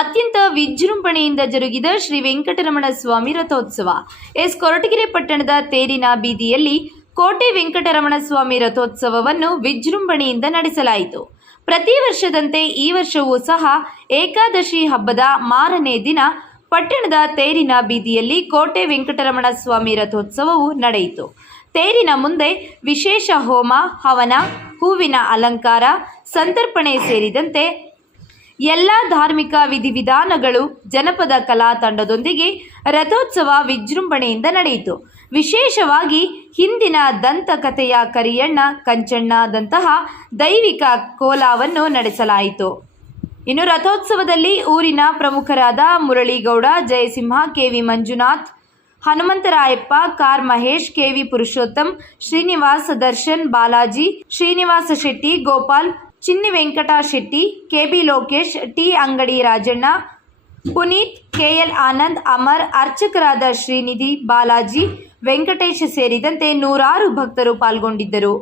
ಅತ್ಯಂತ ವಿಜೃಂಭಣೆಯಿಂದ ಜರುಗಿದ ಶ್ರೀ ವೆಂಕಟರಮಣ ಸ್ವಾಮಿ ರಥೋತ್ಸವ. ಕೊರಟಗೆರೆ ಪಟ್ಟಣದ ತೇರಿನ ಬೀದಿಯಲ್ಲಿ ಕೋಟೆ ವೆಂಕಟರಮಣ ಸ್ವಾಮಿ ರಥೋತ್ಸವವನ್ನು ವಿಜೃಂಭಣೆಯಿಂದ ನಡೆಸಲಾಯಿತು. ಪ್ರತಿ ವರ್ಷದಂತೆ ಈ ವರ್ಷವೂ ಸಹ ಏಕಾದಶಿ ಹಬ್ಬದ ಮಾರನೇ ದಿನ ಪಟ್ಟಣದ ತೇರಿನ ಬೀದಿಯಲ್ಲಿ ಕೋಟೆ ವೆಂಕಟರಮಣ ಸ್ವಾಮಿ ರಥೋತ್ಸವವು ನಡೆಯಿತು. ತೇರಿನ ಮುಂದೆ ವಿಶೇಷ ಹೋಮ, ಹವನ, ಹೂವಿನ ಅಲಂಕಾರ, ಸಂತರ್ಪಣೆ ಸೇರಿದಂತೆ ಎಲ್ಲ ಧಾರ್ಮಿಕ ವಿಧಿವಿಧಾನಗಳು ಜನಪದ ಕಲಾ ತಂಡದೊಂದಿಗೆ ರಥೋತ್ಸವ ವಿಜೃಂಭಣೆಯಿಂದ ನಡೆಯಿತು. ವಿಶೇಷವಾಗಿ ಹಿಂದಿನ ದಂತಕಥೆಯ ಕರಿಯಣ್ಣ, ಕಂಚಣ್ಣದಂತಹ ದೈವಿಕ ಕೋಲಾವನ್ನು ನಡೆಸಲಾಯಿತು. ಇನ್ನು ರಥೋತ್ಸವದಲ್ಲಿ ಊರಿನ ಪ್ರಮುಖರಾದ Muraligowda, Jayasimha, KV Manjunath, Hanumantharayappa, car Mahesh, KV Purushottam, Srinivas, Darshan, Balaji, Srinivasa Shetty, Gopal, Chinni Venkata Shetty, KB Lokesh, T Angadi Rajanna, Puneeth, KL Anand, Amar, ಅರ್ಚಕರಾದ ಶ್ರೀನಿಧಿ, ಬಾಲಾಜಿ, ವೆಂಕಟೇಶ್ ಸೇರಿದಂತೆ ನೂರಾರು ಭಕ್ತರು ಪಾಲ್ಗೊಂಡಿದ್ದರು.